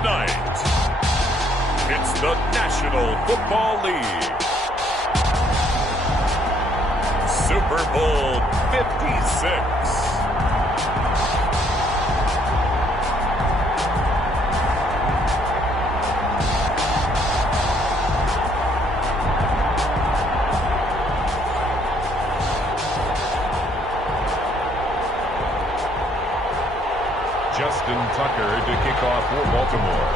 Tonight, it's the National Football League Super Bowl 56. Justin Tucker to kick off for Baltimore.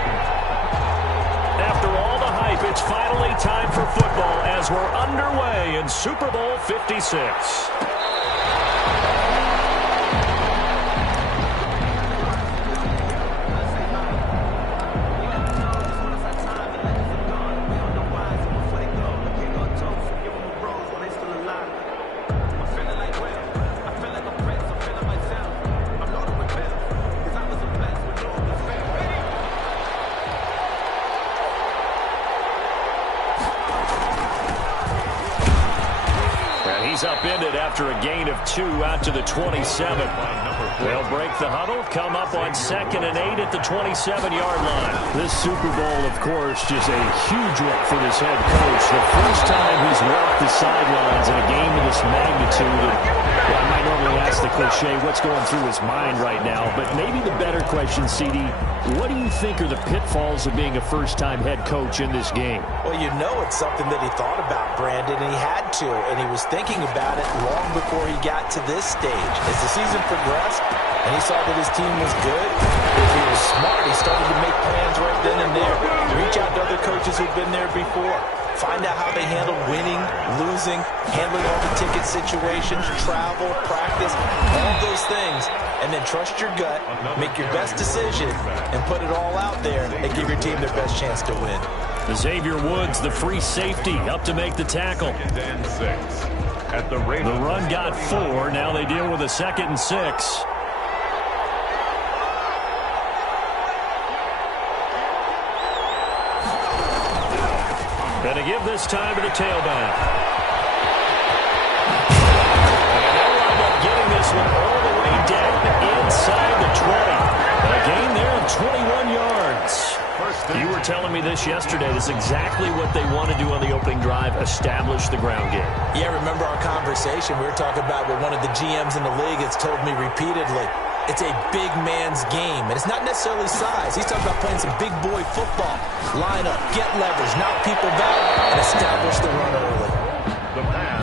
After all the hype, it's finally time for football as we're underway in Super Bowl 56. He's upended after a gain of 2 out to the 27. They'll break the huddle, come up on 2nd and 8 at the 27-yard line. This Super Bowl, of course, just a huge one for this head coach. The first time he's walked the sidelines in a game of this magnitude. I might normally ask the cliche, what's going through his mind right now? But maybe the better question, CD, what do you think are the pitfalls of being a first-time head coach in this game? Well, you know it's something that he thought about, Brandon, and he had to, and he was thinking about it long before he got to this stage. As the season progressed and he saw that his team was good, if he was smart, he started to make plans right then and there. Reach out to other coaches who've been there before. Find out how they handled winning, losing, handling all the ticket situations, travel, practice, all those things. And then trust your gut, make your best decision, and put it all out there and give your team their best chance to win. Xavier Woods, the free safety, up to make the tackle. And 6 at the Ravens. The run got 4. Now they deal with a 2nd and 6. Going to give this time to the tailback. And they'll wind up getting this one all the way down inside the 20. A gain there of 21 yards. You were telling me this yesterday. This is exactly what they want to do on the opening drive, establish the ground game. Yeah, remember our conversation. We were talking about what one of the GMs in the league has told me repeatedly. It's a big man's game, and it's not necessarily size. He's talking about playing some big boy football. Line up, get leverage, knock people back, and establish the run early.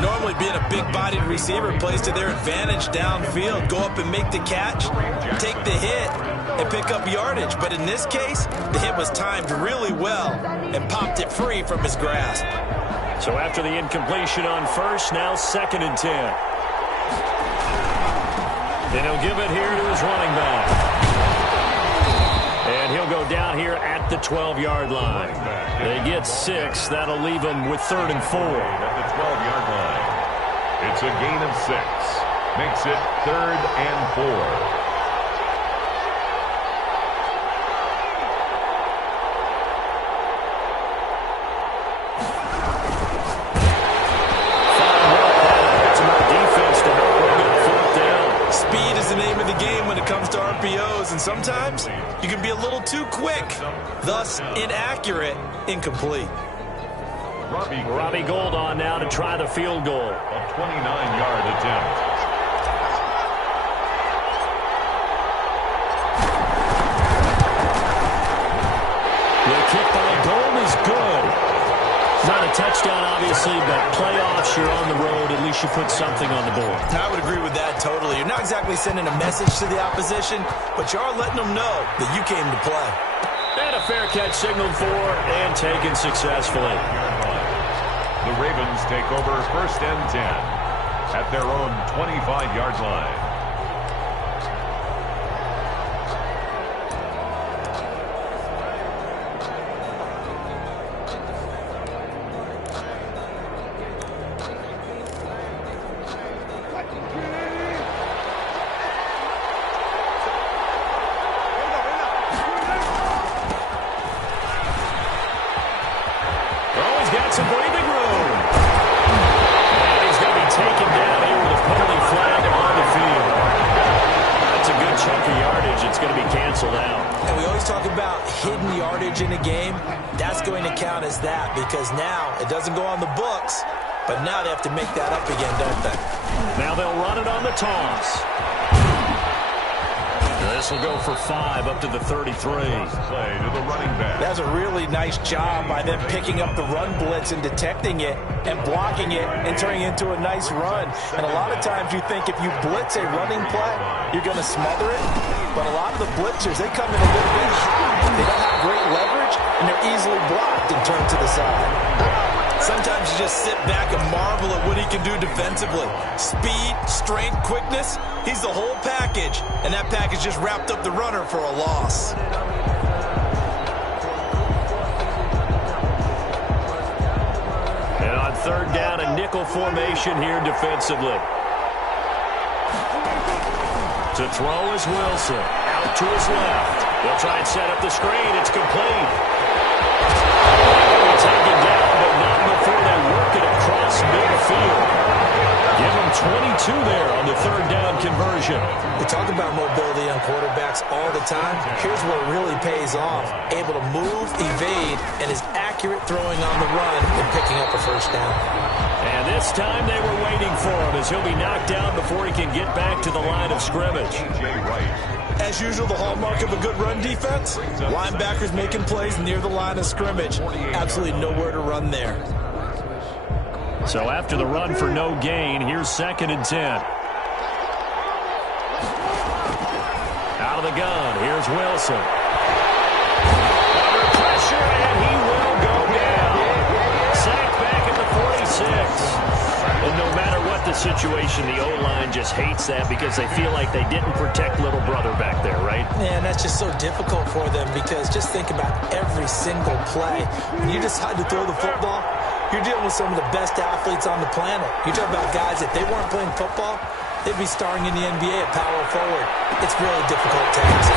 Normally being a big-bodied receiver plays to their advantage downfield. Go up and make the catch, take the hit, and pick up yardage. But in this case, the hit was timed really well and popped it free from his grasp. So after the incompletion on first, now 2nd and 10. Then he'll give it here to his running back. And he'll go down here at the 12-yard line. They get 6. That'll leave them with 3rd and 4. At the 12-yard line. It's a gain of 6. Makes it 3rd and 4. And sometimes you can be a little too quick, thus inaccurate, incomplete. Robbie Gould on now to try the field goal. A 29-yard attempt. The kick by Gould is good. Not a touchdown, obviously, but playoffs, you're on the road. At least you put something on the board. I would agree with that totally. You're not exactly sending a message to the opposition, but you are letting them know that you came to play. And a fair catch signaled for and taken successfully. The Ravens take over 1st and 10 at their own 25-yard line. Some breathing room. And he's going to be taken down here with a penalty flag on the field. always talk about hidden yardage in a game. That's going to count as that because now it doesn't go on the books, but now they have to make that up again, don't they? Now they'll run it on the toss. This will go for 5 up to the 33. Play to the running back. That's a really nice job by them picking up the run blitz and detecting it and blocking it and turning it into a nice run. And a lot of times you think if you blitz a running play, you're going to smother it. But a lot of the blitzers, they come in a little bit high. They don't have great leverage, and they're easily blocked and turned to the side. Sometimes you just sit back and marvel at what he can do defensively. Speed, strength, quickness, he's the whole package. And that package just wrapped up the runner for a loss. And on third down, a nickel formation here defensively. To throw is Wilson. Out to his left. They'll try and set up the screen. It's complete. Taken down, but not before they work it across midfield. Give them 22 there on the third down conversion. We talk about mobility on quarterbacks all the time. Here's where it really pays off. Able to move, evade, and is accurate throwing on the run and picking up a first down. And this time they were waiting for him as he'll be knocked down before he can get back to the line of scrimmage. As usual, the hallmark of a good run defense, linebackers making plays near the line of scrimmage. Absolutely nowhere to run there. So after the run for no gain, here's 2nd and 10. Out of the gun, here's Wilson. Under pressure, and he will go down. Sacked back at the 46. And no matter what the situation, the O-line just hates that because they feel like they didn't protect little brother back there, right? Yeah, and that's just so difficult for them because just think about every single play. When you decide to throw the football, you're dealing with some of the best athletes on the planet. You talk about guys, if they weren't playing football, they'd be starring in the NBA at power forward. It's really a difficult task.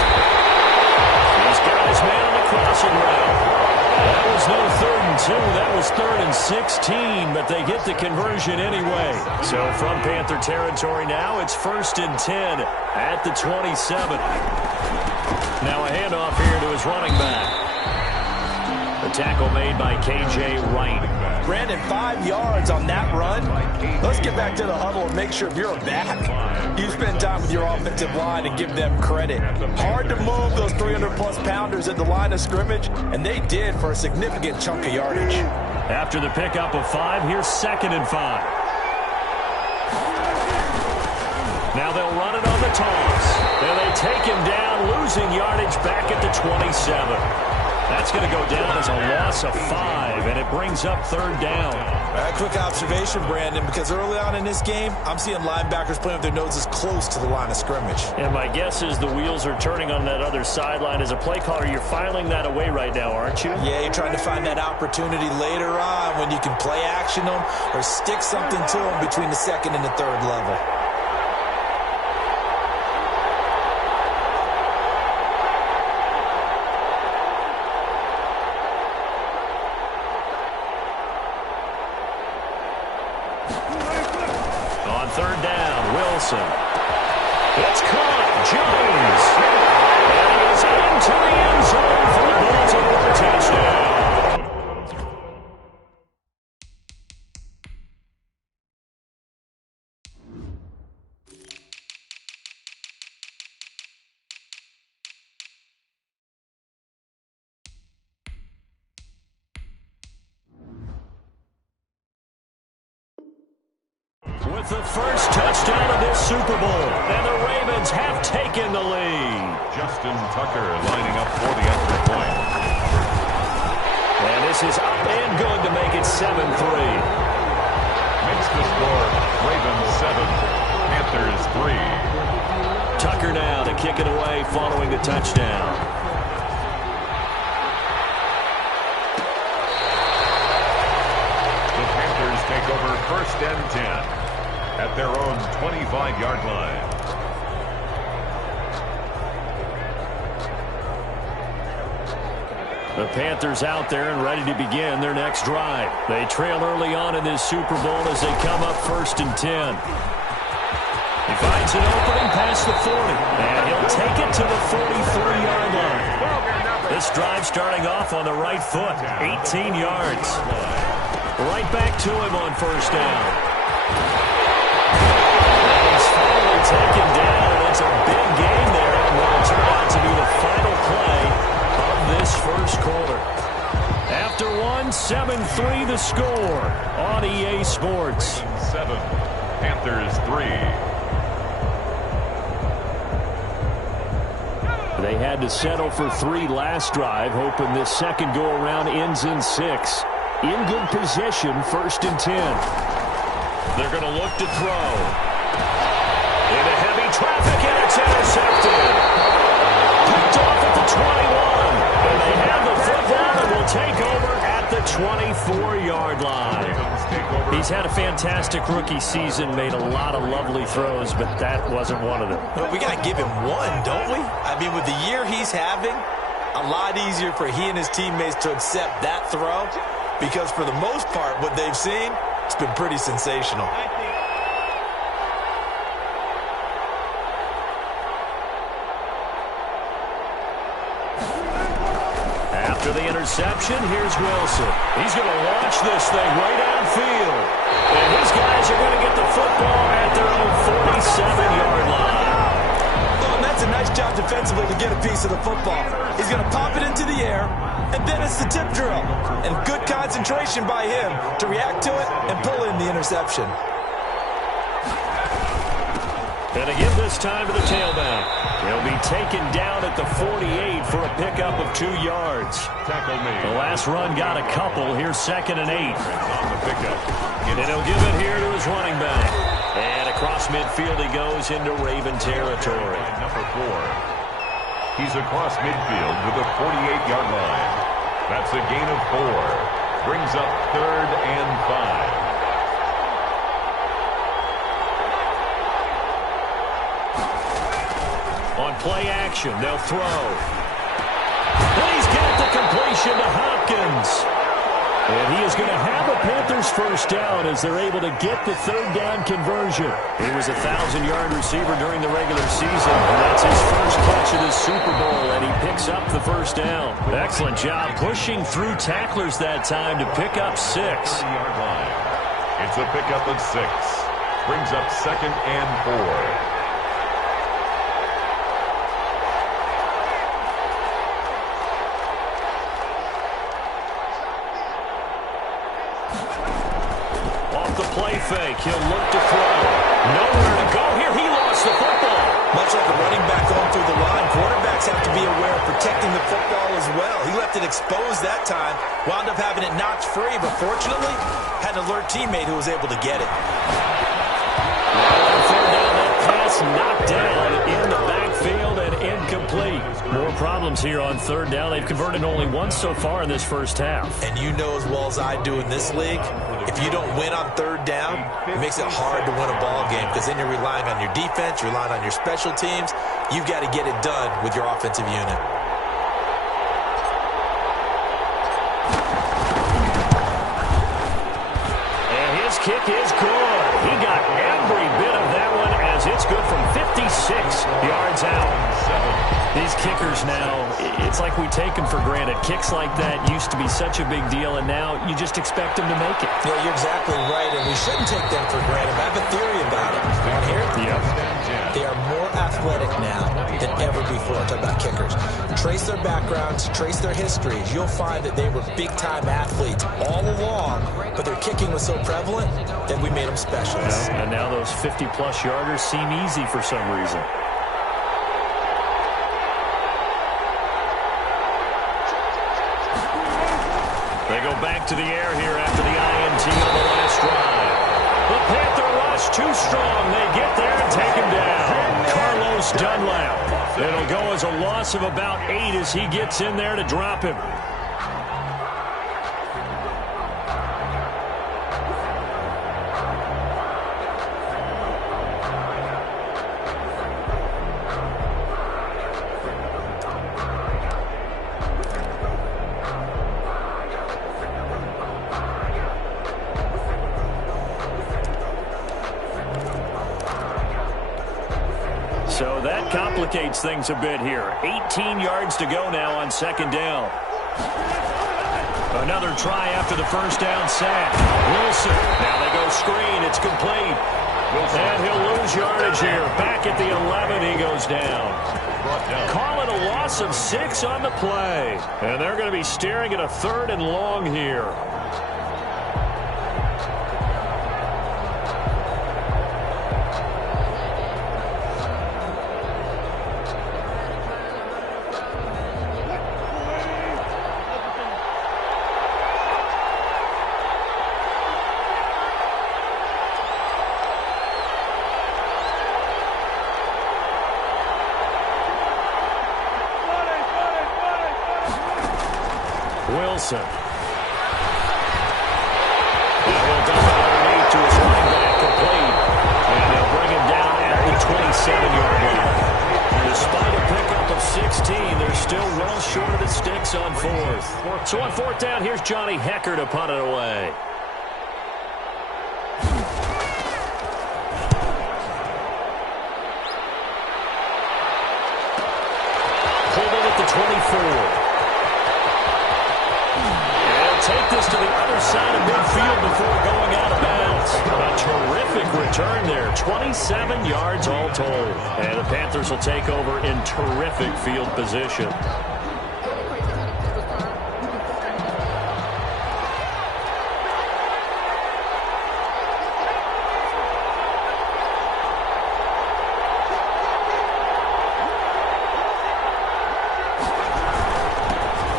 These guys man on the crossing route. That was no 3rd and 2. That was 3rd and 16, but they get the conversion anyway. So from Panther territory now, it's 1st and 10 at the 27. Now a handoff here to his running back. The tackle made by K.J. Wright. Brandon, 5 yards on that run. Let's get back to the huddle and make sure if you're a back, you spend time with your offensive line and give them credit. Hard to move those 300-plus pounders at the line of scrimmage, and they did for a significant chunk of yardage. After the pickup of 5, here's 2nd and 5. Now they'll run it on the toss. And they take him down, losing yardage back at the 27. That's going to go down as a loss of 5, and it brings up 3rd down. Quick observation, Brandon, because early on in this game, I'm seeing linebackers playing with their noses close to the line of scrimmage. And my guess is the wheels are turning on that other sideline. As a play caller, you're filing that away right now, aren't you? Yeah, you're trying to find that opportunity later on when you can play action them or stick something to them between the 2nd and the 3rd level. On 3rd down, Wilson. It's caught. Jones. And he is into the end zone for the Baltimore touchdown. With the first touchdown of this Super Bowl, and the Ravens have taken the lead. Justin Tucker lining up for the extra point. And this is up and good to make it 7-3. Makes the score Ravens 7, Panthers 3. Tucker now to kick it away following the touchdown. The Panthers take over 1st and 10. At their own 25-yard line. The Panthers out there and ready to begin their next drive. They trail early on in this Super Bowl as they come up 1st and 10. He finds finds an opening past the 40. And he'll take it to the 43-yard line. This drive starting off on the right foot. 18 yards. Right back to him on first down. And he's finally taken down, and it's a big game there. What will turn out to be the final play of this first quarter. After 7-3 the score on EA Sports. 7, Panthers 3. They had to settle for 3 last drive, hoping this second go-around ends in 6. In good position, 1st and 10. They're going to look to throw. Into heavy traffic, and it's intercepted. Picked off at the 21. And they have the football and will take over at the 24-yard line. He's had a fantastic rookie season, made a lot of lovely throws, but that wasn't one of them. Well, we got to give him one, don't we? I mean, with the year he's having, a lot easier for he and his teammates to accept that throw, because for the most part, what they've seen, it's been pretty sensational. After the interception, here's Wilson. He's going to launch this thing right downfield. And his guys are going to get the football at their own 47-yard line. Oh, and that's a nice job defensively to get a piece of the football. He's going to pop it into the air, and then it's the tip drill. And good concentration by him to react to it and pull in the interception. And again this time to the tailback. He'll be taken down at the 48 for a pickup of 2 yards. Tackle me. The last run got a couple. Here's 2nd and 8. On the pickup. And he'll give it here to his running back. And across midfield he goes into Raven territory. Number 4. He's across midfield with a 48-yard line. That's a gain of 4. Brings up 3rd and 5. On play action, they'll throw. And he's got the completion to Hopkins. And he is going to have a Panthers first down as they're able to get the 3rd down conversion. He was a 1,000-yard receiver during the regular season. And that's his first catch of the Super Bowl, and he picks up the first down. Excellent job pushing through tacklers that time to pick up 6. 30-yard line. It's a pickup of 6. Brings up 2nd and 4. Play fake. He'll look to throw. Nowhere to go here. He lost the football. Much like a running back going through the line, quarterbacks have to be aware of protecting the football as well. He left it exposed that time, wound up having it knocked free, but fortunately, had an alert teammate who was able to get it. Third down, that pass knocked down in the backfield and incomplete. More problems here on 3rd down. They've converted only once so far in this first half. And you know as well as I do in this league, if you don't win on 3rd down, it makes it hard to win a ball game because then you're relying on your defense, you're relying on your special teams. You've got to get it done with your offensive unit. And his kick is good. He got every bit of that one as it's good from 56 yards out. These kickers now, it's like we take them for granted. Kicks like that used to be such a big deal, and now you just expect them to make it. Yeah, you're exactly right, and we shouldn't take them for granted. I have a theory about it. You want to hear it? Yeah. They are more athletic now than ever before. I'm talking about kickers. Trace their backgrounds, trace their histories. You'll find that they were big-time athletes all along, but their kicking was so prevalent that we made them specialists. Yeah, and now those 50-plus yarders seem easy for some reason. They go back to the air here after the INT on the last drive. The Panther rush too strong. They get there and take him down. Carlos Dunlap. It'll go as a loss of about 8 as he gets in there to drop him. So that complicates things a bit here. 18 yards to go now on second down. Another try after the first down sack. Wilson. Now they go screen. It's complete. And he'll lose yardage here. Back at the 11, he goes down. Call it a loss of 6 on the play. And they're going to be staring at a 3rd and long here. Wilson. And he'll dump it underneath to his running back, complete. And they'll bring him down at the 27-yard line. Despite a pickup of 16, they're still well short of the sticks on 4th. So on 4th down, here's Johnny Hecker to punt it away. Pulled in at the 24. Take this to the other side of midfield before going out of bounds. A terrific return there. 27 yards all told. And the Panthers will take over in terrific field position.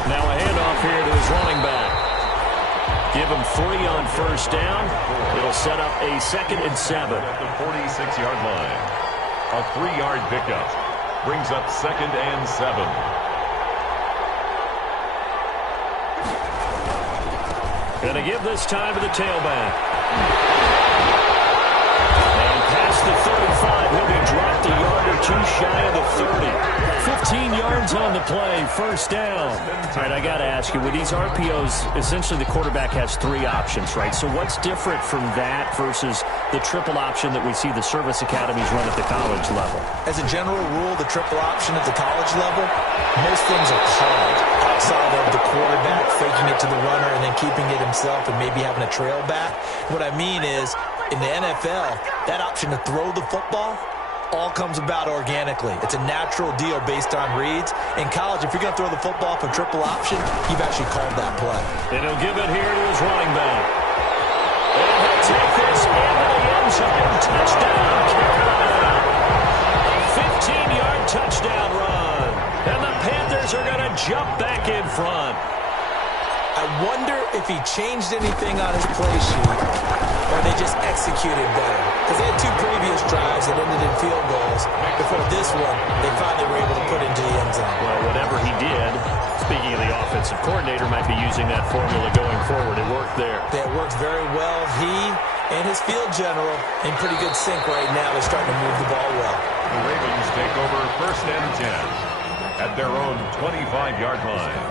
Now a handoff here to his running back. Give him 3 on first down. It'll set up a 2nd and 7. At the 46-yard line. A 3-yard pickup. Brings up 2nd and 7. Going to give this time to the tailback. And past the 35, he'll be dropped a yard or 2 shy of the 30. 15 yards on the play, first down. All right, I got to ask you, with these RPOs, essentially the quarterback has 3 options, right? So what's different from that versus the triple option that we see the service academies run at the college level? As a general rule, the triple option at the college level, most things are called outside of the quarterback faking it to the runner and then keeping it himself and maybe having a trail back. What I mean is, in the NFL, that option to throw the football all comes about organically. It's a natural deal based on reads. In college, if you're going to throw the football for triple option, you've actually called that play. And he'll give it here to his running back. And he'll take this into the end zone. Touchdown, Carolina. A 15-yard touchdown run. And the Panthers are going to jump back in front. I wonder if he changed anything on his play sheet or they just executed better. Because they had 2 previous drives that ended in field goals. Before this one, they finally were able to put into the end zone. Well, whatever he did, speaking of the offensive coordinator, might be using that formula going forward. It worked there. It worked very well. He and his field general in pretty good sync right now. They're starting to move the ball well. The Ravens take over 1st and 10 at their own 25-yard line.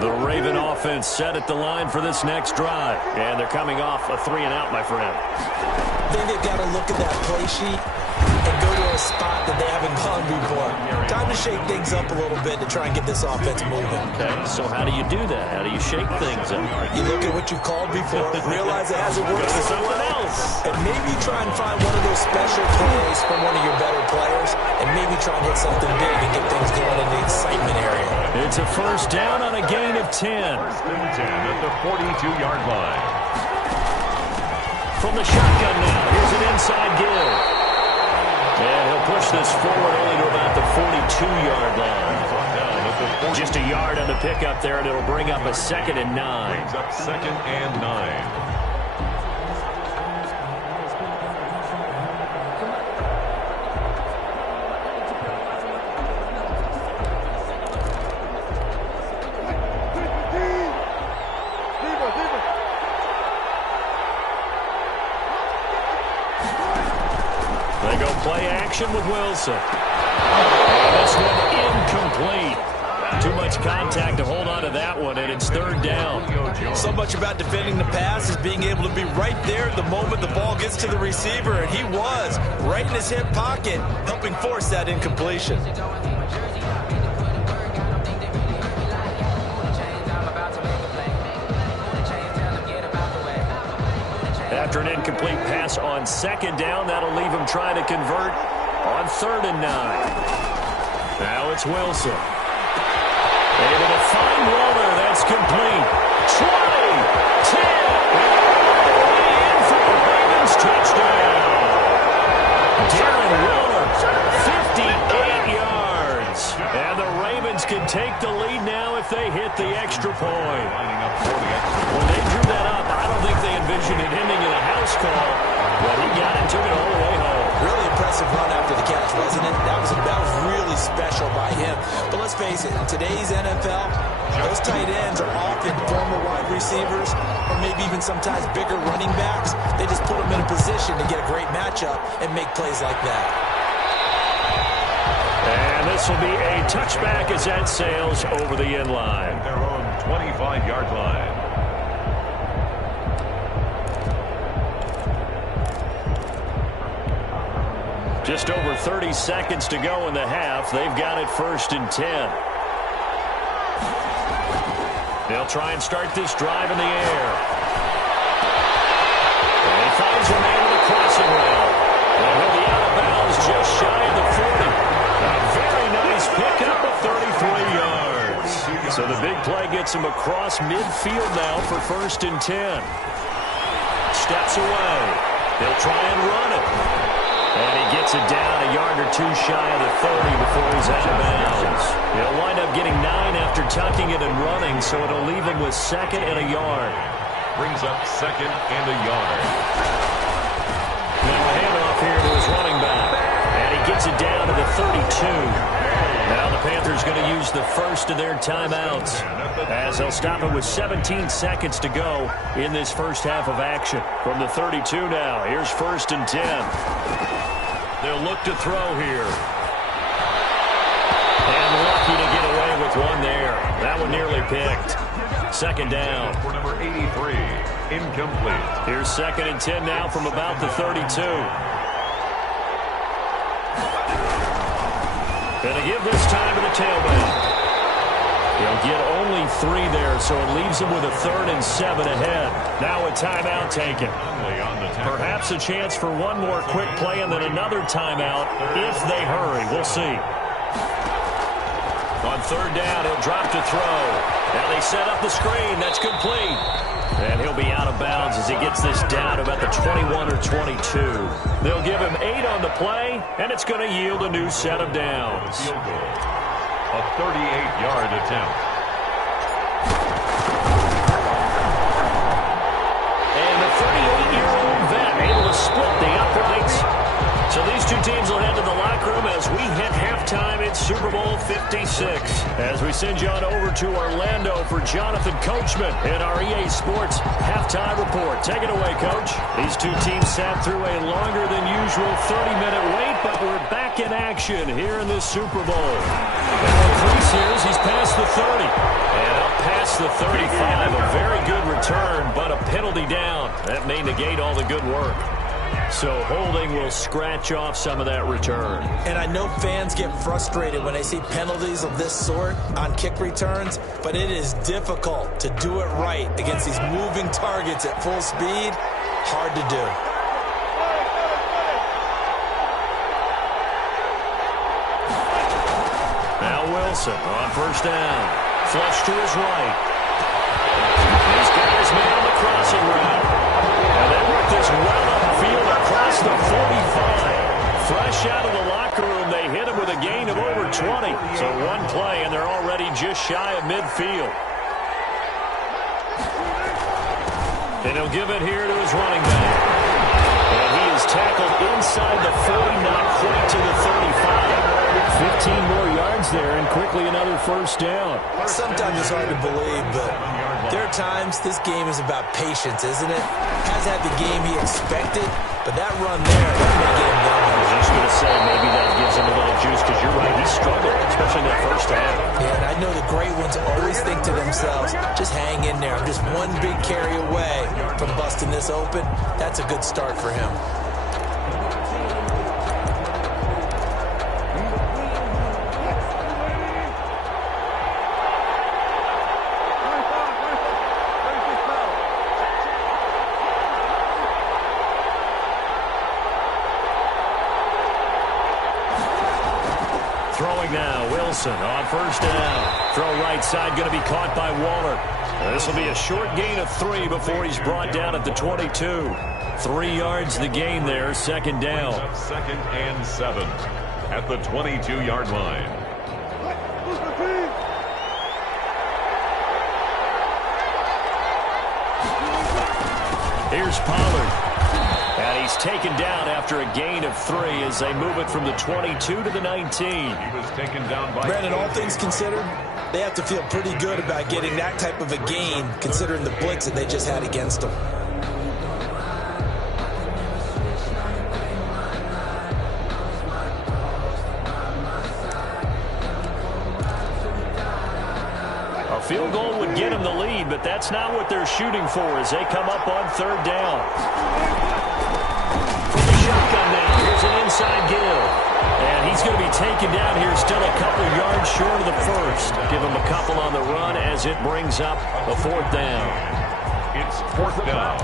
The Raven offense set at the line for this next drive. And they're coming off a 3-and-out, my friend. I think they've got to look at that play sheet and go to a spot that they haven't gone before. Time to shake things up a little bit to try and get this offense moving. Okay, so how do you do that? How do you shake things up? You look at what you've called before, realize it hasn't worked Go to so something well, else. and maybe try and find one of those special plays from one of your better players, and maybe try and hit something big and get things going in the excitement area. It's a first down on a gain of 10. 1st and 10 at the 42-yard line. From the shotgun now, here's an inside give. And he'll push this forward only to about the 42-yard line. Just a yard on the pickup there, and it'll bring up a 2nd and 9. Brings up 2nd and 9. They go play action with Wilson. And This one incomplete. Too much contact to hold on to that one, and it's third down. So much about defending the pass is being able to be right there the moment the ball gets to the receiver, and he was right in his hip pocket, helping force that incompletion. After an incomplete pass on second down, that'll leave him trying to convert on 3rd and 9. Now it's Wilson. Able to find Waller. That's complete. 20, 10, in for the Ravens touchdown. Darren Waller, 58 yards. And the Ravens can take the lead now if they hit the extra point. When they drew that up, I don't think they envisioned it ending in a house call, but he got it, took it all the way home. Really impressive run after the catch, wasn't it? That was really special by him. But let's face it, in today's NFL, those tight ends are often former wide receivers or maybe even sometimes bigger running backs. They just put them in a position to get a great matchup and make plays like that. And this will be a touchback as that sails over the end line. Their own 25-yard line. Just over 30 seconds to go in the half. They've got it 1st and 10. They'll try and start this drive in the air. And he finds a man with a crossing route. And he'll be out of bounds just shy of the 40. A very nice pickup of 33 yards. So the big play gets him across midfield now for 1st and 10. Steps away. They'll try and run it. And he gets it down a yard or two shy of the 30 before he's out of bounds. He'll wind up getting 9 after tucking it and running, so it'll leave him with 2nd and a yard. Brings up 2nd and a yard. Now a handoff here to his running back. And he gets it down to the 32. Now the Panthers going to use the first of their timeouts, as they'll stop it with 17 seconds to go in this first half of action. From the 32 now, here's 1st and 10. They'll look to throw here. And lucky to get away with one there. That one nearly picked. 2nd down. For number 83, incomplete. Here's 2nd and 10 now from about the 32. And a give this time to the tailback. He'll get only 3 there, so it leaves him with a 3rd and 7 ahead. Now a timeout taken. Perhaps a chance for one more quick play and then another timeout if they hurry. We'll see. On 3rd down, he'll drop to throw. Now they set up the screen. That's complete. And he'll be out of bounds as he gets this down about the 21 or 22. They'll give him 8 on the play, and it's going to yield a new set of downs. A 38-yard attempt. And the 38-year-old vet able to split the uprights. So these two teams will head to the locker room as we hit halftime in Super Bowl 56. As we send you on over to Orlando for Jonathan Coachman in our EA Sports halftime report. Take it away, Coach. These two teams sat through a longer than usual 30-minute wait, but we're back in action here in this Super Bowl. And Increase here as he's past the 30. And up past the 35. A very good return, but a penalty down. That may negate all the good work. So holding will scratch off some of that return. And I know fans get frustrated when they see penalties of this sort on kick returns, but it is difficult to do it right against these moving targets at full speed. Hard to do. Now Wilson on 1st down. Flush to his right. He's got his man on the crossing route. And they work this well upfield across the 45. Fresh out of the locker room, they hit him with a gain of over 20. So one play, and they're already just shy of midfield. And he'll give it here to his running back. And he is tackled inside the 40, not quite to the 35. 15 more yards there, and quickly another 1st down. Sometimes it's hard to believe, but there are times this game is about patience, isn't it? Has had the game he expected, but that run there, that may get him going. I was just going to say, maybe that gives him a little juice, because you're right, he struggled especially in that first half. Yeah, and I know the great ones always think to themselves, just hang in there. I'm just one big carry away from busting this open. That's a good start for him. Throwing now, Wilson on first down. Throw right side, going to be caught by Waller. This will be a short gain of 3 before he's brought down at the 22. 3 yards the gain there, second down. Second and 7 at the 22-yard line. Here's Pollard. And he's taken down after a gain of 3 as they move it from the 22 to the 19. He was taken down by... Brandon, all things considered, they have to feel pretty good about getting that type of a gain considering the blitz that they just had against them. A field goal would get them the lead, but that's not what they're shooting for as they come up on third down. From the shotgun now, here's an inside give. And he's going to be taken down here, still a couple yards short of the first. Give him a couple on the run as it brings up a fourth down. It's fourth down.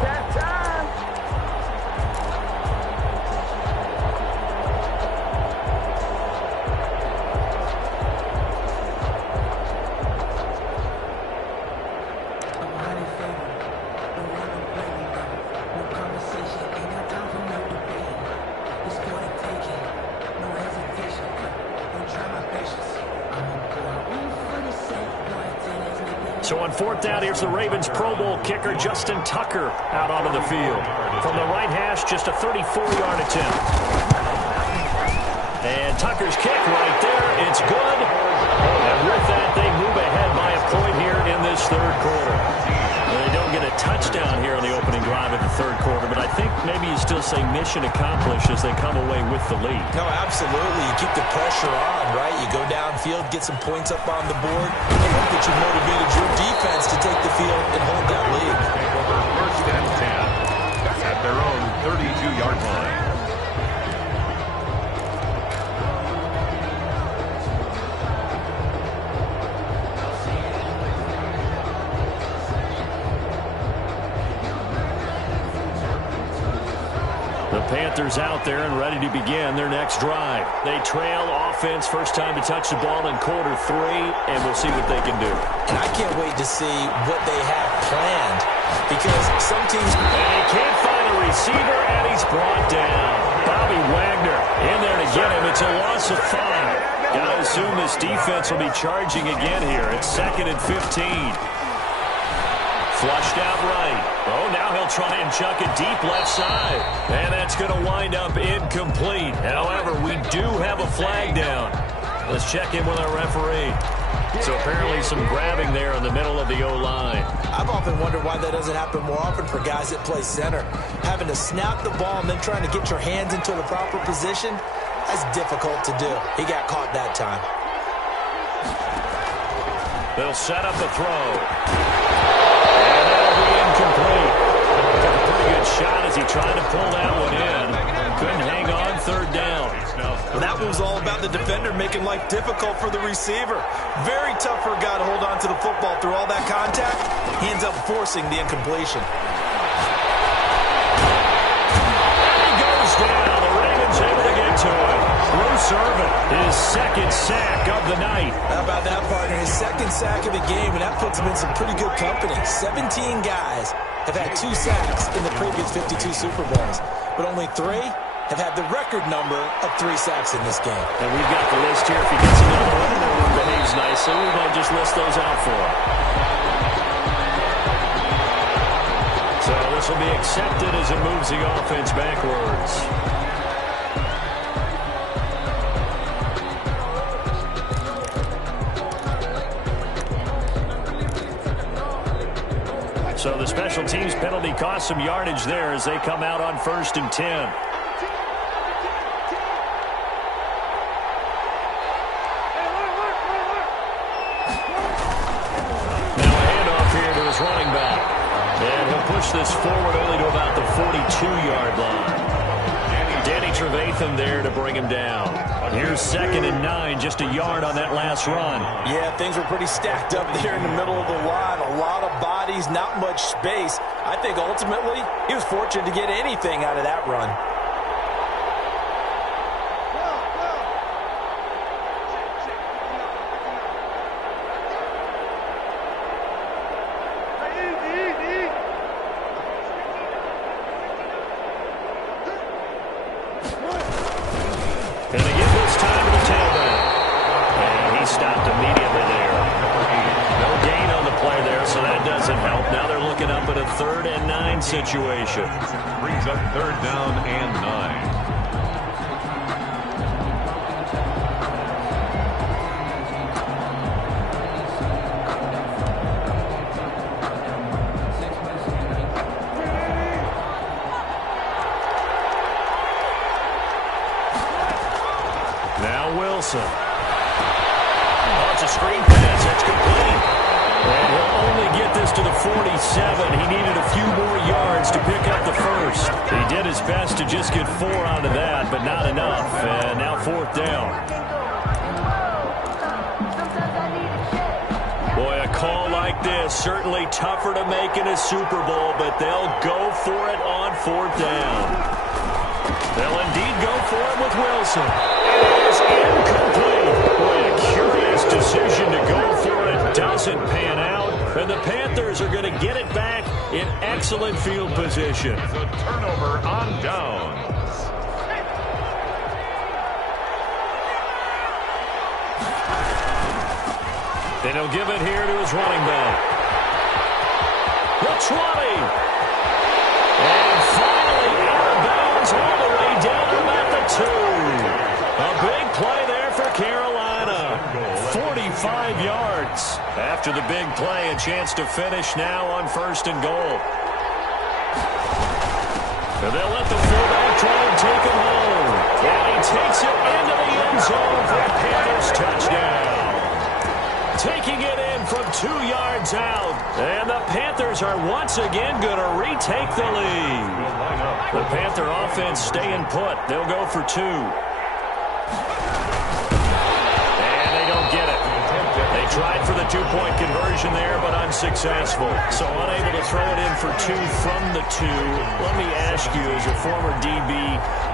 So on fourth down, here's the Ravens Pro Bowl kicker, Justin Tucker, out onto the field. From the right hash, just a 34-yard attempt. And Tucker's kick right there, it's good. And with that, they move ahead by a point here in this third quarter. They don't get a touchdown here on the opening drive of the third quarter, but I think maybe you still say mission accomplished as they come away with the lead. No, absolutely. You keep the pressure on, right? You go downfield, get some points up on the board, and hope that you motivated your defense to take the field and hold that lead. First and 10 at their own 32-yard line. The Panthers out there and ready to begin their next drive. They trail offense, first time to touch the ball in quarter 3, and we'll see what they can do. And I can't wait to see what they have planned because some teams... And he can't find a receiver, and he's brought down. Bobby Wagner in there to get him. It's a loss of 5. Gotta assume this defense will be charging again here. It's second and 15. Flushed out right. Oh, now he'll try and chuck it deep left side. And that's going to wind up incomplete. However, we do have a flag down. Let's check in with our referee. So apparently some grabbing there in the middle of the O-line. I've often wondered why that doesn't happen more often for guys that play center. Having to snap the ball and then trying to get your hands into the proper position, that's difficult to do. He got caught that time. They'll set up a throw. Incomplete. Took a pretty good shot as he tried to pull that one in. Couldn't hang on third down. Well, that one was all about the defender making life difficult for the receiver. Very tough for a guy to hold on to the football through all that contact. He ends up forcing the incompletion. He goes down. The Ravens able to get to it. Bruce Irvin, his second sack of the night. How about that, partner? His second sack of the game, and that puts him in some pretty good company. 17 guys have had 2 sacks in the previous 52 Super Bowls, but only 3 have had the record number of 3 sacks in this game. And we've got the list here. If he gets another one and everyone behaves nicely, we might just list those out for him. So this will be accepted as it moves the offense backwards. So the special teams penalty cost some yardage there as they come out on first and 10. push this forward only to about the 42-yard line. Danny Trevathan there to bring him down. Here's 2nd and 9, just a yard on that last run. Yeah, things were pretty stacked up there in the middle of the line. A lot of bodies, not much space. I think ultimately he was fortunate to get anything out of that run. And they give this time to the tailback. And he stopped immediately there. No gain on the play there, so that doesn't help. Now they're looking up at a 3rd and 9 situation. Brings up 3rd down and 9. Wilson. Oh, it's a screen pass. That's complete. And he'll only get this to the 47. He needed a few more yards to pick up the first. He did his best to just get 4 out of that, but not enough. And now 4th down. Boy, a call like this, certainly tougher to make in a Super Bowl, but they'll go for it on 4th down. They'll indeed go for it with Wilson. It is incomplete. Boy, a curious decision to go for it. Doesn't pan out. And the Panthers are going to get it back in excellent field position. It's a turnover on downs. And he'll give it here to his running back. The 20. And finally out of bounds all the way down about the 2. A big play there for Carolina. 45 yards. After the big play, a chance to finish now on 1st and goal. And they'll let the fullback try and take him home. And he takes it into the end zone for a Panthers touchdown. Taking it in from 2 yards out. And the Panthers are once again going to retake the lead. The Panther offense staying put. They'll go for 2. And they don't get it. They tried for the 2-point conversion there, but unsuccessful. So unable to throw it in for 2 from the 2. Let me ask you, as a former DB,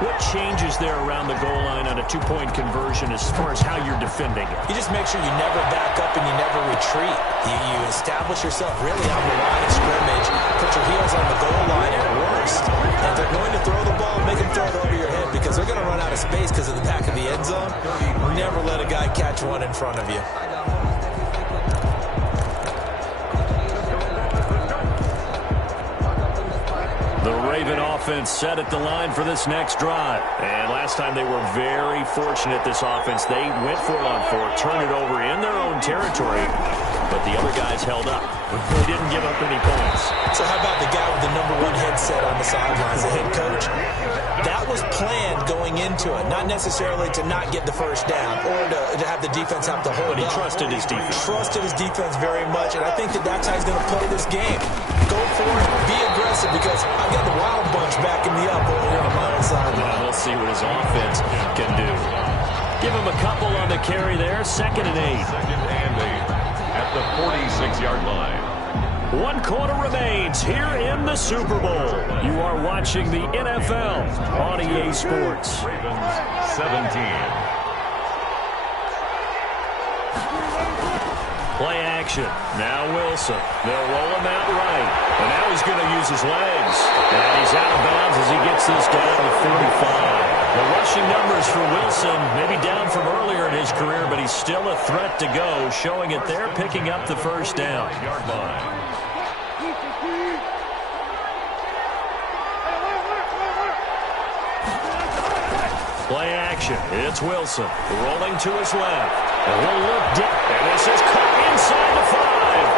what changes there around the goal line on a 2-point conversion as far as how you're defending it? You just make sure you never back up and you never retreat. You establish yourself really on the line of scrimmage, put your heels on the goal line at worst. And if they're going to throw the ball, make them throw it over your head because they're going to run out of space because of the back of the end zone. Never let a guy catch one in front of you. The Raven offense set at the line for this next drive. And last time they were very fortunate, this offense. They went for it on 4, turned it over in their own territory, but the other guys held up. They didn't give up any points. So how about the guy with the #1 headset on the sidelines, the head coach? That was planned going into it, not necessarily to not get the first down or to have the defense have to hold But he up. trusted his defense. Trusted his defense very much, and I think that's how he's going to play this game. Go for it, be aggressive, because I've got the Wild Bunch backing me up over here on my own sideline. We'll see what his offense can do. Give him a couple on the carry there, 2nd and 8. 2nd and 8 at the 46-yard line. 1 quarter remains here in the Super Bowl. You are watching the NFL on EA Sports. Ravens 17. Play action. Now Wilson. They'll roll him out right. And now he's going to use his legs. And he's out of bounds as he gets this down to 45. The rushing numbers for Wilson, maybe down from earlier in his career, but he's still a threat to go, showing it there, picking up the first down. Yard line. Play action. It's Wilson rolling to his left. And he'll look deep. And this is caught inside the 5.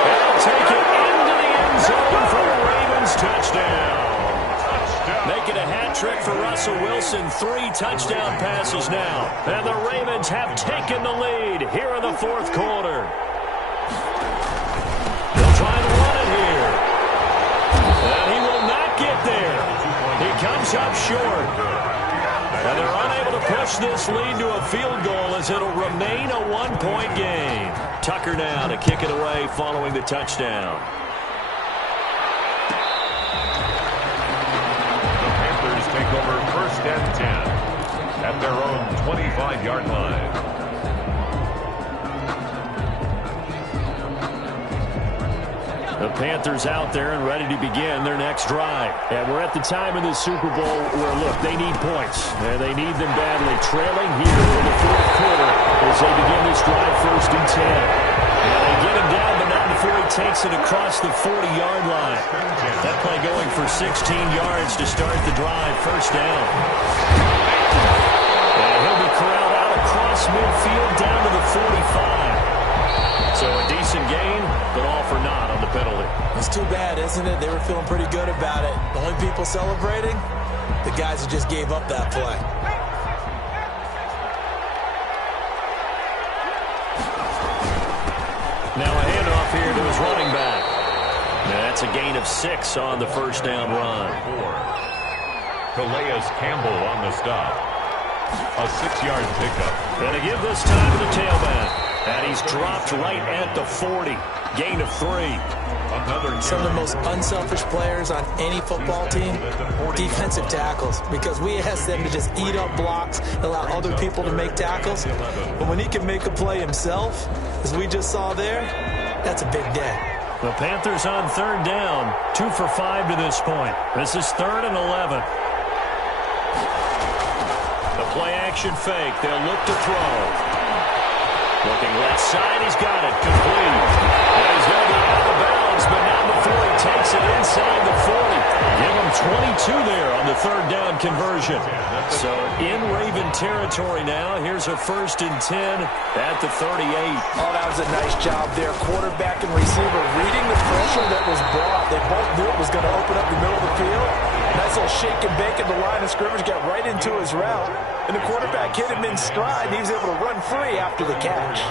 And they'll take it into the end zone for a Ravens touchdown. Making a hat trick for Russell Wilson. 3 touchdown passes now. And the Ravens have taken the lead here in the 4th quarter. They'll try and run it here. comes up short. And they're unable to push this lead to a field goal as it'll remain a one-point game. Tucker now to kick it away following the touchdown. The Panthers take over 1st and 10 at their own 25-yard line. The Panthers out there and ready to begin their next drive. And we're at the time in the Super Bowl where, look, they need points. And they need them badly. Trailing here in the fourth quarter as they begin this drive 1st and 10. And they get him down, but not before he takes it across the 40-yard line. That play going for 16 yards to start the drive. 1st down. And he'll be corralled out across midfield down to the 45. So a decent gain, but all for naught on the penalty. It's too bad, isn't it? They were feeling pretty good about it. The only people celebrating, the guys who just gave up that play. Now a handoff here to his running back. That's a gain of 6 on the 1st down run. Calais Campbell on the stop. A 6-yard pickup. And to give this time to the tailback. And he's dropped right at the 40. Gain of 3. Some of the most unselfish players on any football team, defensive tackles, because we ask them to just eat up blocks, allow other people to make tackles. But when he can make a play himself, as we just saw there, that's a big day. The Panthers on 3rd down, 2 for 5 to this point. This is 3rd and 11. The play action fake. They'll look to throw. Looking left side, he's got it, complete. And he's going to be out of bounds, but not before he takes it inside the 40. Give him 22 there on the 3rd down conversion. So in Raven territory now, here's a 1st and 10 at the 38. Oh, that was a nice job there. Quarterback and receiver reading the pressure that was brought. They both knew it was going to open up the middle of the field. Nice little shake and bake at the line of scrimmage, got right into his route. And the quarterback hit him in stride, and he was able to run free after the catch.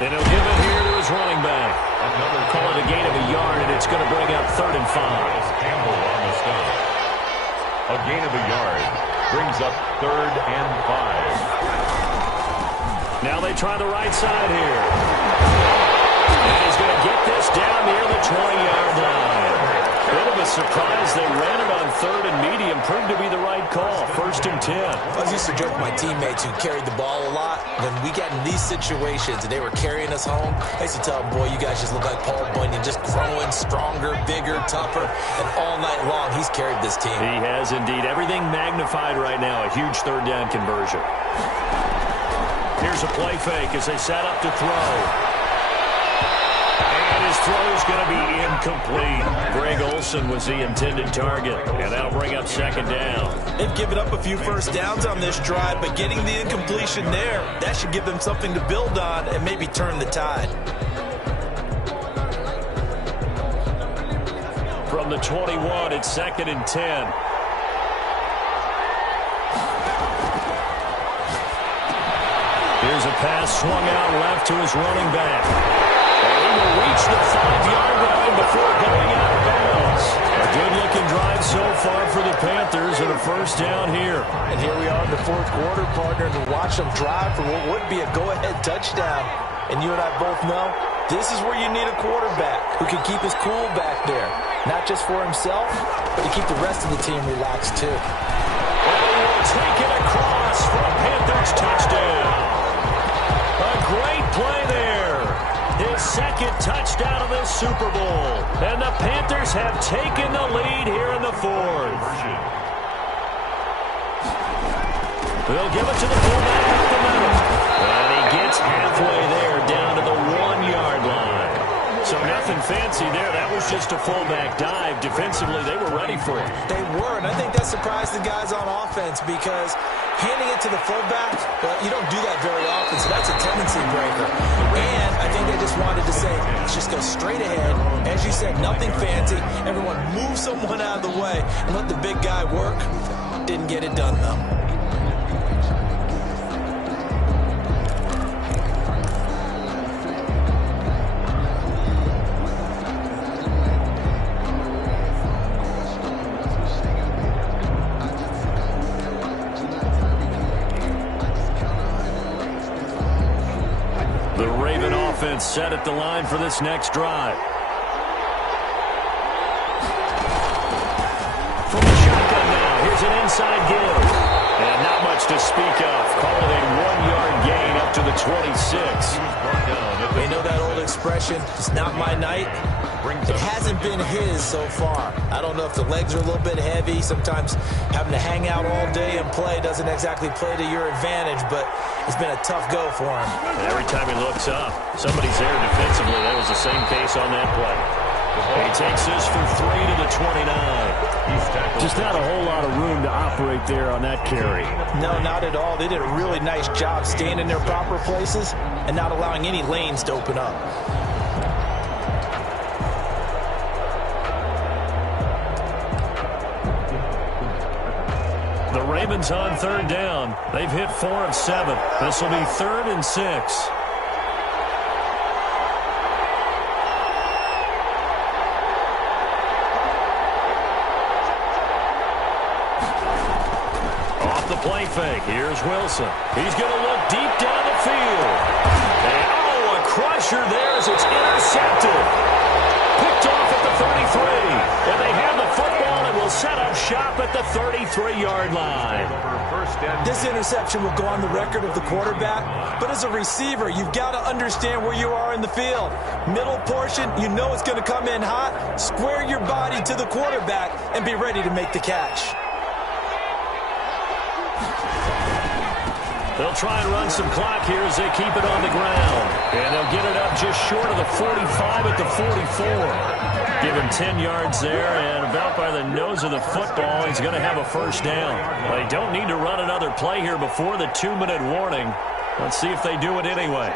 And he'll give it here to his running back. Call it a gain of a yard, and it's going to bring up 3rd and 5. Campbell on the stop. A gain of a yard brings up 3rd and 5. Now they try the right side here. And he's going to get this down near the 20-yard line. Bit of a surprise. They ran it on 3rd and medium. Proved to be the right call. 1st and 10. I used to joke with my teammates who carried the ball a lot. When we got in these situations and they were carrying us home, I used to tell them, boy, you guys just look like Paul Bunyan, just growing stronger, bigger, tougher. And all night long, he's carried this team. He has indeed. Everything magnified right now. A huge 3rd down conversion. Here's a play fake as they set up to throw. His throw is going to be incomplete. Greg Olsen was the intended target, and that'll bring up 2nd down. They've given up a few 1st downs on this drive, but getting the incompletion there, that should give them something to build on and maybe turn the tide. From the 21, it's 2nd and 10. Here's a pass swung out left to his running back. He will reach the 5-yard line before going out of bounds. A good-looking drive so far for the Panthers and a 1st down here. And here we are in the 4th quarter, partner, and watch them drive for what would be a go-ahead touchdown. And you and I both know this is where you need a quarterback who can keep his cool back there. Not just for himself, but to keep the rest of the team relaxed too. And he will take it across for a Panthers touchdown. A great play there. His 2nd touchdown of this Super Bowl. And the Panthers have taken the lead here in the 4th. They'll give it to the fullback up the middle. And he gets halfway there down to the 1-yard line. So nothing fancy there. That was just a fullback dive. Defensively, they were ready for it. They were, and I think that surprised the guys on offense because handing it to the fullback, well, you don't do that very often, so that's a tendency breaker. And I think they just wanted to say, let's just go straight ahead. As you said, nothing fancy. Everyone move someone out of the way and let the big guy work. Didn't get it done, though. The Raven offense set at the line for this next drive. From the shotgun now, here's an inside give. And not much to speak of. Call it a 1-yard gain up to the 26. You know that old expression, it's not my night? It hasn't been his so far. I don't know if the legs are a little bit heavy. Sometimes having to hang out all day and play doesn't exactly play to your advantage, but it's been a tough go for him. And every time he looks up, somebody's there defensively. That was the same case on that play. He takes this for 3 to the 29. Just not a whole lot of room to operate there on that carry. No, not at all. They did a really nice job staying in their proper places and not allowing any lanes to open up. The Ravens on third down. They've hit 4 of 7. This will be 3rd and 6. Play fake. Here's Wilson. He's going to look deep down the field. And, oh, a crusher there as it's intercepted. Picked off at the 33. And they have the football and will set up shop at the 33-yard line. This interception will go on the record of the quarterback, but as a receiver, you've got to understand where you are in the field. Middle portion, you know it's going to come in hot. Square your body to the quarterback and be ready to make the catch. They'll try and run some clock here as they keep it on the ground. And they'll get it up just short of the 45 at the 44. Give him 10 yards there, and about by the nose of the football, he's going to have a first down. Well, they don't need to run another play here before the 2-minute warning. Let's see if they do it anyway.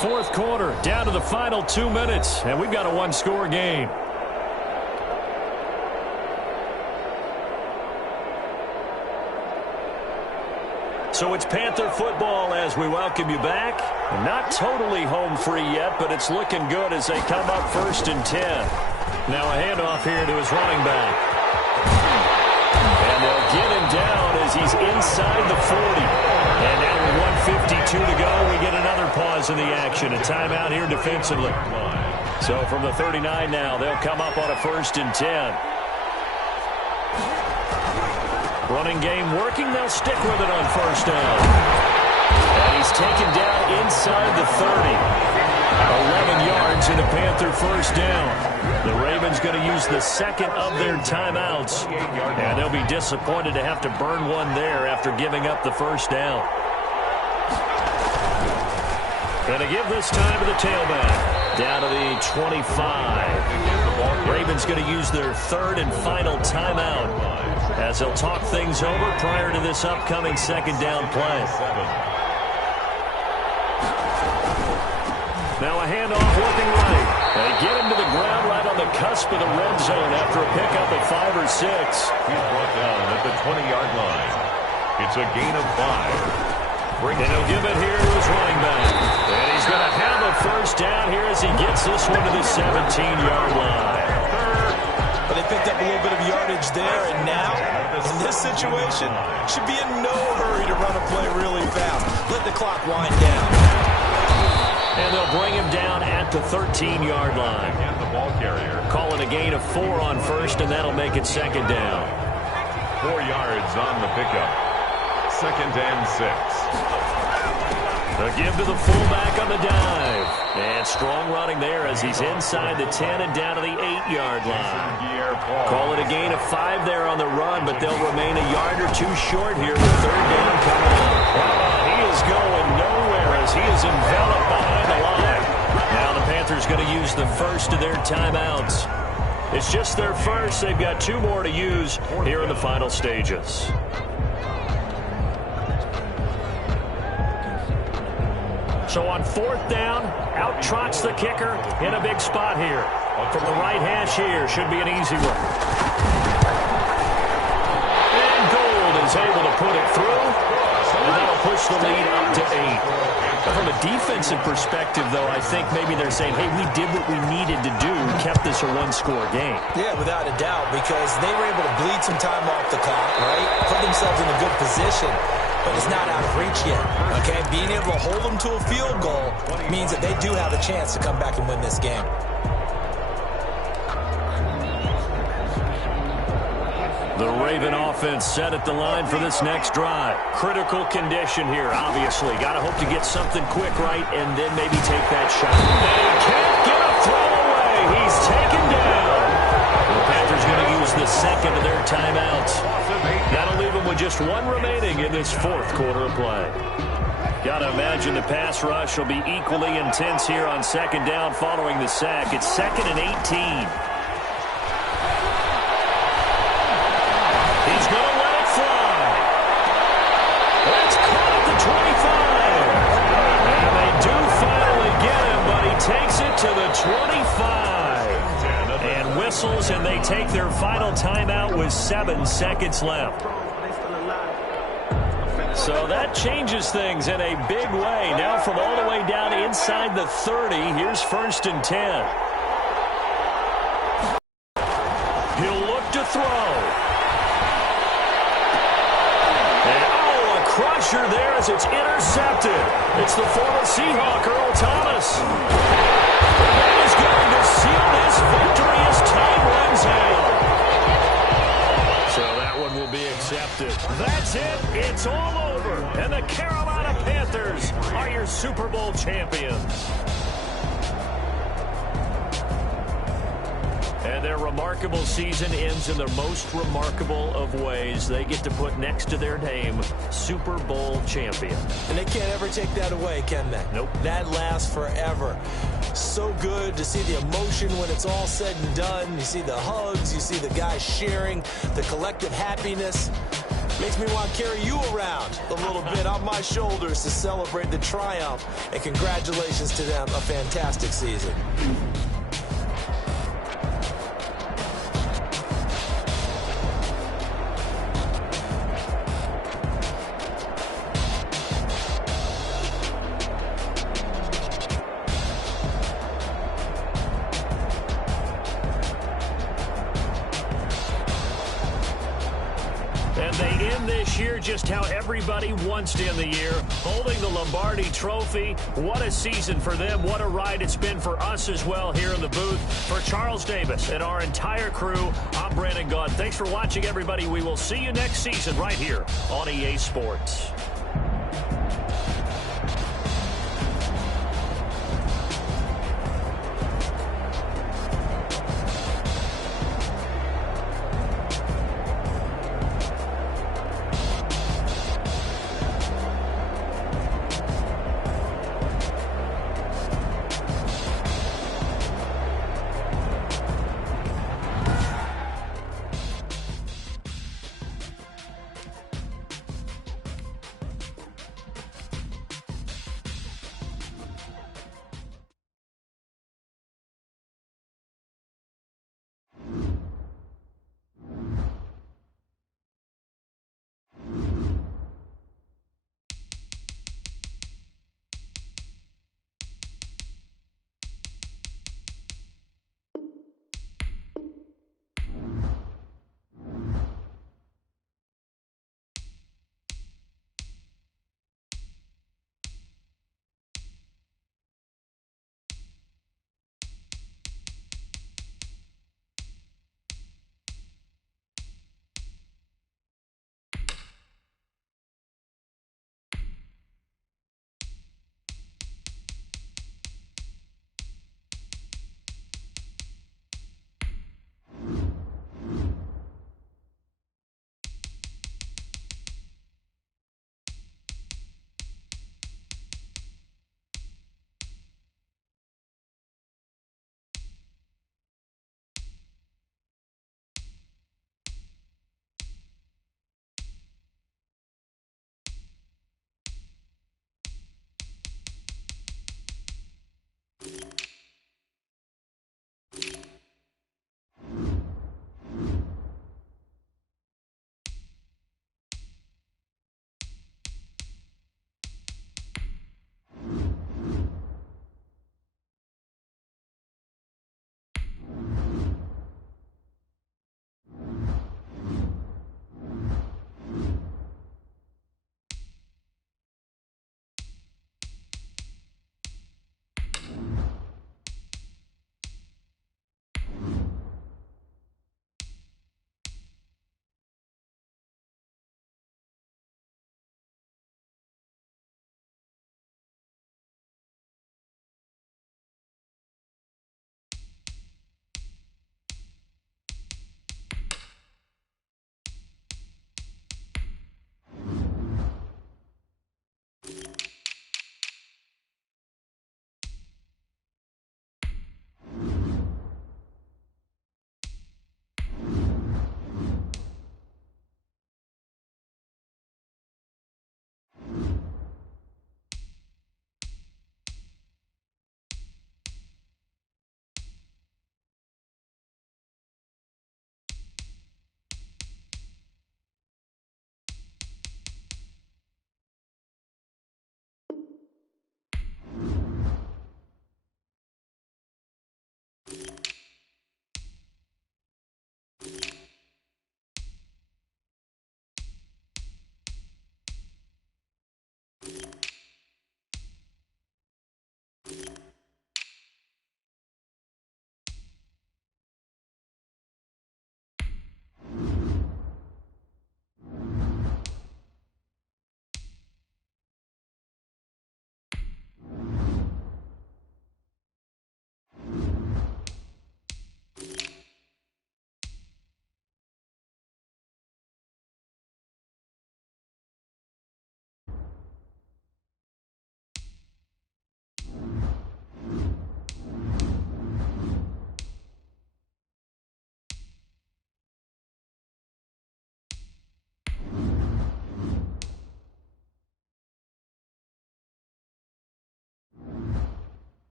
Fourth quarter, down to the final 2 minutes, and we've got a 1-score game. So it's Panther football as we welcome you back. Not totally home free yet, but it's looking good as they come up 1st and 10. Now a handoff here to his running back. And they'll get him down as he's inside the 40. And now with 1:52 to go, we get another pause in the action. A timeout here defensively. So from the 39 now, they'll come up on a 1st and 10. Running game working. They'll stick with it on 1st down. And he's taken down inside the 30. 11 yards in a Panther 1st down. The Ravens going to use the second of their timeouts. And they'll be disappointed to have to burn one there after giving up the 1st down. Going to give this time to the tailback. Down to the 25. Ravens going to use their 3rd and final timeout as they'll talk things over prior to this upcoming 2nd down play. Now a handoff looking right. They get him to the ground right on the cusp of the red zone after a pickup of 5 or 6. He's brought down at the 20-yard line. It's a gain of 5. And he'll give it here to his running back. And he's going to have a 1st down here as he gets this one to the 17-yard line. But they picked up a little bit of yardage there, and now, in this situation, should be in no hurry to run a play really fast. Let the clock wind down. And they'll bring him down at the 13-yard line. And the ball carrier. Call it a gain of 4 on 1st, and that'll make it 2nd down. 4 yards on the pickup. 2nd and 6. The give to the fullback on the dive. And strong running there as he's inside the 10 and down to the 8-yard line. Call it a gain of 5 there on the run, but they'll remain a yard or 2 short here with 3rd down coming up. He is going nowhere as he is enveloped behind the line. Now the Panthers going to use the 1st of their timeouts. It's just their 1st. They've got 2 more to use here in the final stages. So on 4th down, out trots the kicker in a big spot here. From the right hash here, should be an easy one. And Gold is able to put it through. And that'll push the lead up to 8. From a defensive perspective, though, I think maybe they're saying, hey, we did what we needed to do, kept this a one-score game. Yeah, without a doubt, because they were able to bleed some time off the clock, right? Put themselves in a good position, but it's not out of reach yet, okay? Being able to hold them to a field goal means that they do have a chance to come back and win this game. The Raven offense set at the line for this next drive. Critical condition here, obviously. Got to hope to get something quick right and then maybe take that shot. And he can't get a throw away. He's taken down. The Panthers going to use the second of their timeouts. That'll leave them with just one remaining in this fourth quarter of play. Got to imagine the pass rush will be equally intense here on second down following the sack. It's 2nd and 18. He's going to let it fly. That's caught at the 25. And they do finally get him, but he takes it to the 25. And whistles, and they take their final timeout with 7 seconds left. So that changes things in a big way. Now from all the way down inside the 30, here's 1st and 10. He'll look to throw. Crusher there as it's intercepted. It's the former Seahawk, Earl Thomas. That is going to seal this victory as time runs out. So that one will be accepted. That's it. It's all over. And the Carolina Panthers are your Super Bowl champions. And their remarkable season ends in the most remarkable of ways. They get to put next to their name, Super Bowl champion. And they can't ever take that away, can they? Nope. That lasts forever. So good to see the emotion when it's all said and done. You see the hugs, you see the guys sharing, the collective happiness. Makes me want to carry you around a little bit on my shoulders to celebrate the triumph. And congratulations to them, a fantastic season. And they end this year just how everybody wants to end the year, holding the Lombardi Trophy. What a season for them. What a ride it's been for us as well here in the booth. For Charles Davis and our entire crew, I'm Brandon Gaudin. Thanks for watching, everybody. We will see you next season right here on EA Sports.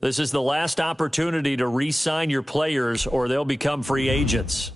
This is the last opportunity to re-sign your players or they'll become free agents.